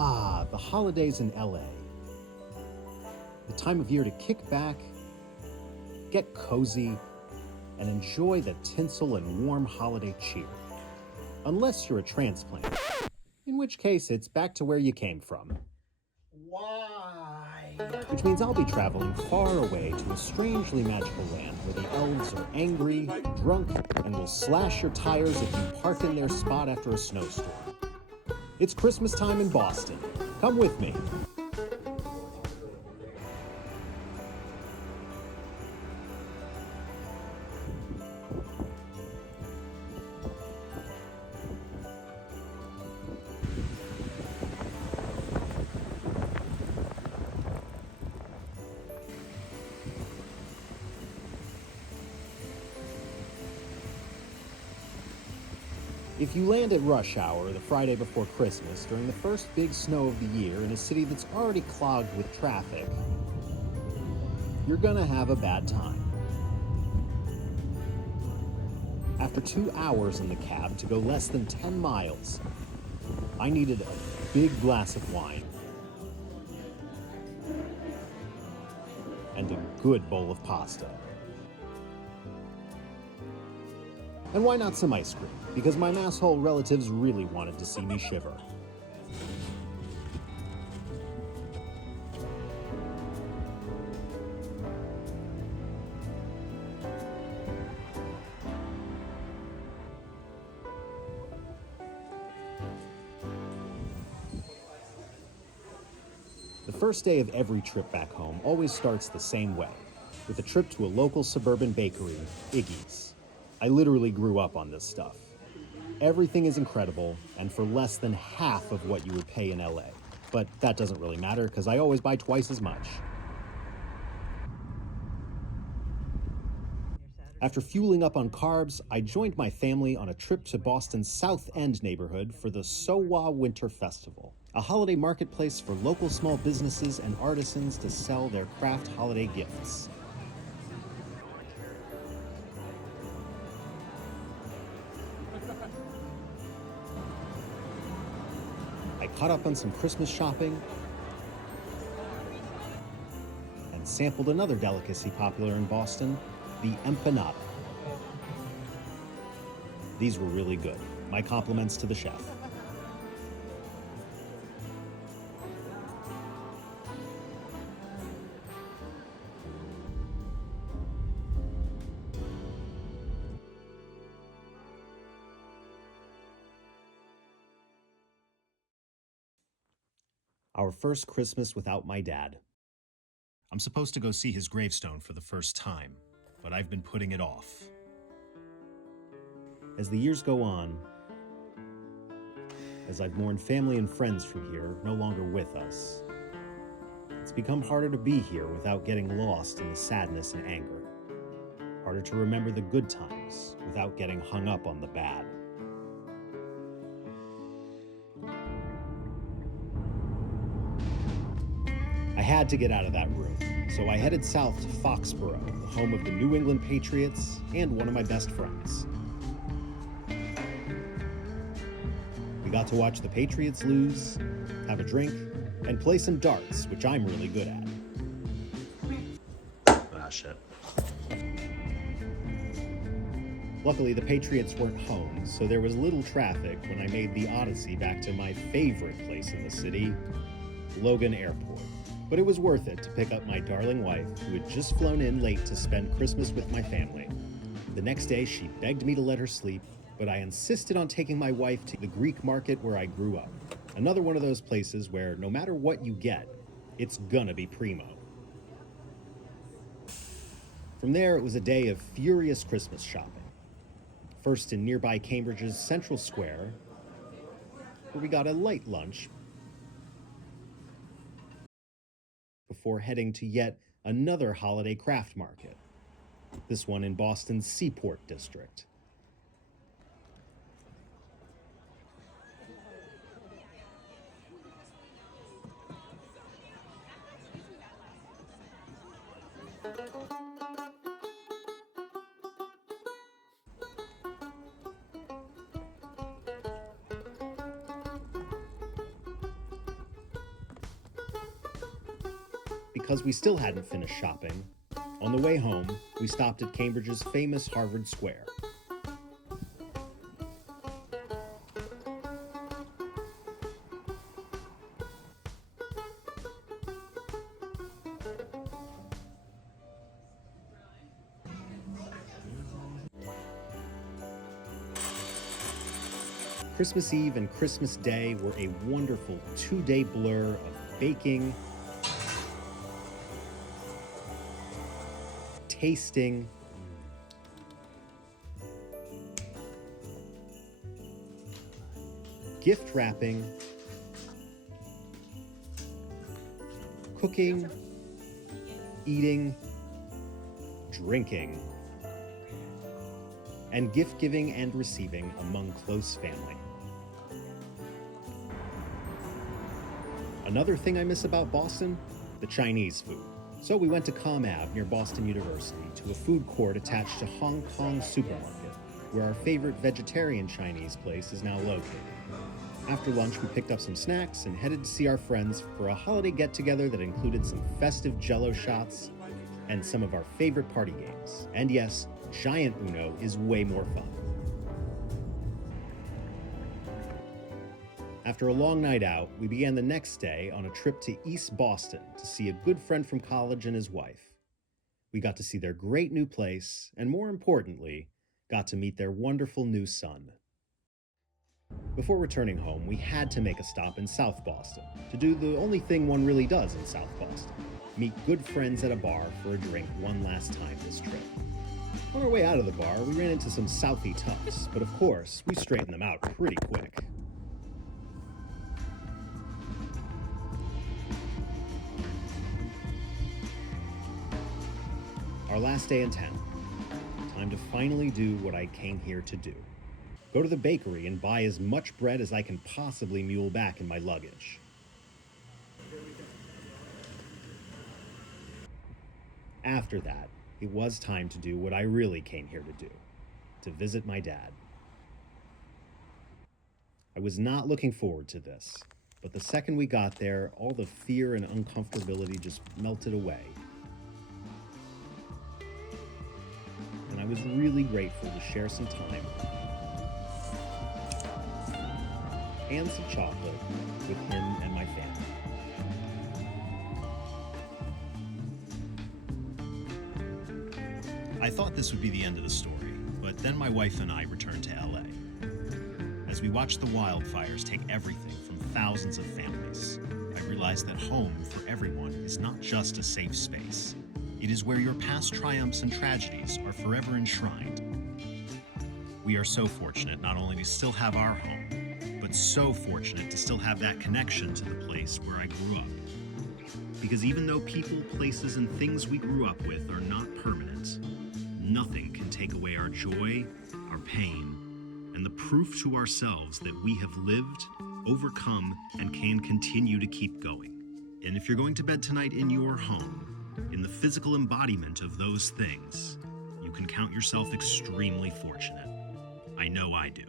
Ah, the holidays in LA. The time of year to kick back, get cozy, and enjoy the tinsel and warm holiday cheer. Unless you're a transplant, in which case it's back to where you came from. Why? Which means I'll be traveling far away to a strangely magical land where the elves are angry, drunk, and will slash your tires if you park in their spot after a snowstorm. It's Christmas time in Boston. Come with me. If you land at rush hour the Friday before Christmas during the first big snow of the year in a city that's already clogged with traffic, you're gonna have a bad time. After 2 hours in the cab to go less than 10 miles, I needed a big glass of wine and a good bowl of pasta. And why not some ice cream? Because my masshole relatives really wanted to see me shiver. The first day of every trip back home always starts the same way, with a trip to a local suburban bakery, Iggy's. I literally grew up on this stuff. Everything is incredible, and for less than half of what you would pay in LA. But that doesn't really matter, because I always buy twice as much. After fueling up on carbs, I joined my family on a trip to Boston's South End neighborhood for the SoWa Winter Festival, a holiday marketplace for local small businesses and artisans to sell their craft holiday gifts. I caught up on some Christmas shopping and sampled another delicacy popular in Boston, the empanada. These were really good. My compliments to the chef. Our first Christmas without my dad. I'm supposed to go see his gravestone for the first time, but I've been putting it off. As the years go on, as I've mourned family and friends from here no longer with us, it's become harder to be here without getting lost in the sadness and anger. Harder to remember the good times without getting hung up on the bad. I had to get out of that room, so I headed south to Foxborough, the home of the New England Patriots and one of my best friends. We got to watch the Patriots lose, have a drink, and play some darts, which I'm really good at. Ah, shit. Luckily, the Patriots weren't home, so there was little traffic when I made the odyssey back to my favorite place in the city, Logan Airport. But it was worth it to pick up my darling wife, who had just flown in late to spend Christmas with my family. The next day, she begged me to let her sleep, but I insisted on taking my wife to the Greek market where I grew up. Another one of those places where no matter what you get, it's gonna be primo. From there, it was a day of furious Christmas shopping. First in nearby Cambridge's Central Square, where we got a light lunch before heading to yet another holiday craft market, this one in Boston's Seaport District. because we still hadn't finished shopping, on the way home, we stopped at Cambridge's famous Harvard Square. Christmas Eve and Christmas Day were a wonderful 2-day blur of baking, tasting, gift wrapping, cooking, eating, drinking, and gift giving and receiving among close family. Another thing I miss about Boston? The Chinese food. So we went to Comm Ave near Boston University to a food court attached to Hong Kong Supermarket, where our favorite vegetarian Chinese place is now located. After lunch, we picked up some snacks and headed to see our friends for a holiday get-together that included some festive Jell-O shots and some of our favorite party games. And yes, Giant Uno is way more fun. After a long night out, we began the next day on a trip to East Boston to see a good friend from college and his wife. We got to see their great new place, and more importantly, got to meet their wonderful new son. Before returning home, we had to make a stop in South Boston to do the only thing one really does in South Boston: meet good friends at a bar for a drink one last time this trip. On our way out of the bar, we ran into some Southie toughs, but of course, we straightened them out pretty quick. Our last day in town. Time to finally do what I came here to do. Go to the bakery and buy as much bread as I can possibly mule back in my luggage. After that, it was time to do what I really came here to do: to visit my dad. I was not looking forward to this, but the second we got there, all the fear and uncomfortability just melted away. And I was really grateful to share some time and some chocolate with him and my family. I thought this would be the end of the story, but then my wife and I returned to LA. As we watched the wildfires take everything from thousands of families, I realized that home for everyone is not just a safe space. It is where your past triumphs and tragedies are forever enshrined. We are so fortunate not only to still have our home, but so fortunate to still have that connection to the place where I grew up. Because even though people, places, and things we grew up with are not permanent, nothing can take away our joy, our pain, and the proof to ourselves that we have lived, overcome, and can continue to keep going. And if you're going to bed tonight in your home, in the physical embodiment of those things, you can count yourself extremely fortunate. I know I do.